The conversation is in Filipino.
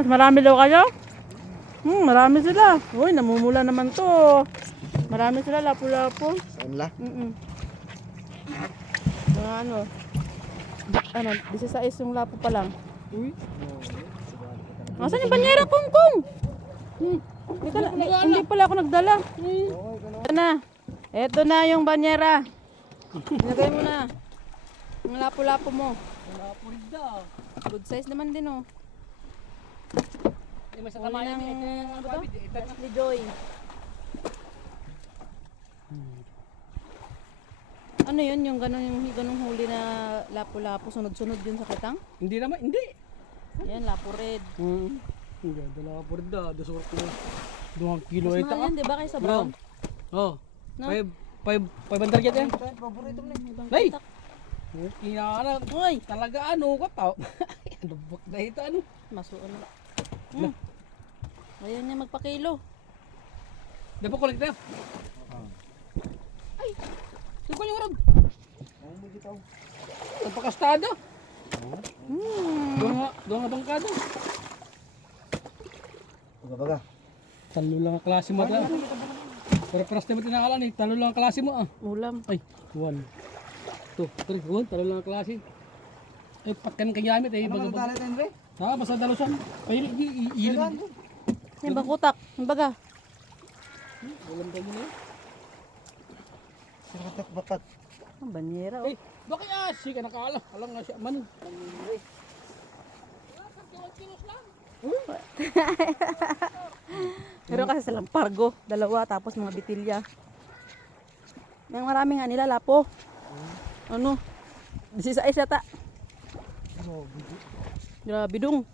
Mas marami daw kayo? Marami sila. Uy, namumula naman to. Marami sila, lapu-lapu. Saan la? Mga ano, 16 yung lapo pa lang. Uy. Nasaan yung banyera, Kung? Hindi pala ako nagdala. Ito na. Ito na yung banyera. Ilagay mo na. Ang lapo-lapo mo. Good size naman din, oh. Uli ng ni Joy. Ano yun? Yung ganong huli na lapo-lapo, sunod-sunod yun sa kitang? Hindi naman, hindi. Yan, lapo red. Hindi, dalawa po rin da. Dasort ko. 2 kilo Mas ito. mahal yan, di ba? Kaysa brown? Oh. No? 500 yan. Paborito mo na. Lay! Tatak. Kinakanan. Uy! Talaga ano ko tao. Ano bak na ito ano? Masuon na. Ayan niya magpakilo. Dapat kulit na. Ay! Ito ko yung rod. Tapakastada. Doon nga bangkado. Baga. Talo lang ang klase mo ata. Pero paras na mo tinakalan eh. Talo lang ang klase mo ah. Ulam. Ay, 1, 2, 3, 1. Talo lang ang klase. Ay, patkan kang gamit eh. Ano ka talit, Andre? Ha, basta dalusan. Ay, ilan. Yan bang kutak? Yung baga. Ulam tayo na eh. Sakatak bakat. Ang banyera, oh. Ay, bakit asi ka nakaalam? Alang nga siya man. Pero kasi silang pargo. 2, tapos mga bitilya. Yung marami nga nila, lapo. Ano? 16 yata. Grabe dong.